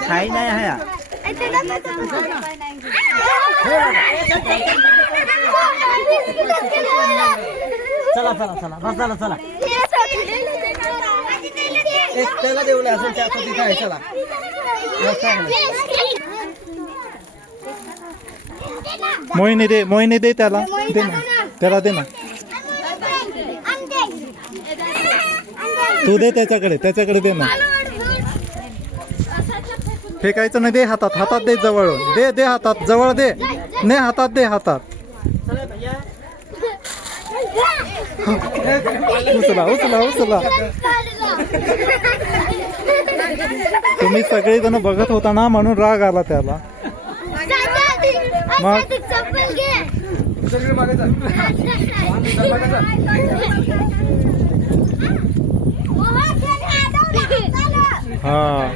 खाई नाही आहे चला चला चला बस झालं चला त्याला देऊ असेल त्या तिथे आहे चला मोहिनी दे त्याला दे ना त्याला दे ना तू दे त्याच्याकडे दे ना फेकायचं नाही दे हातात दे जवळ दे हातात जवळ दे ने हातात दे हातात उचला तुम्ही सगळेजण बघत होता ना म्हणून राग आला त्याला मग हा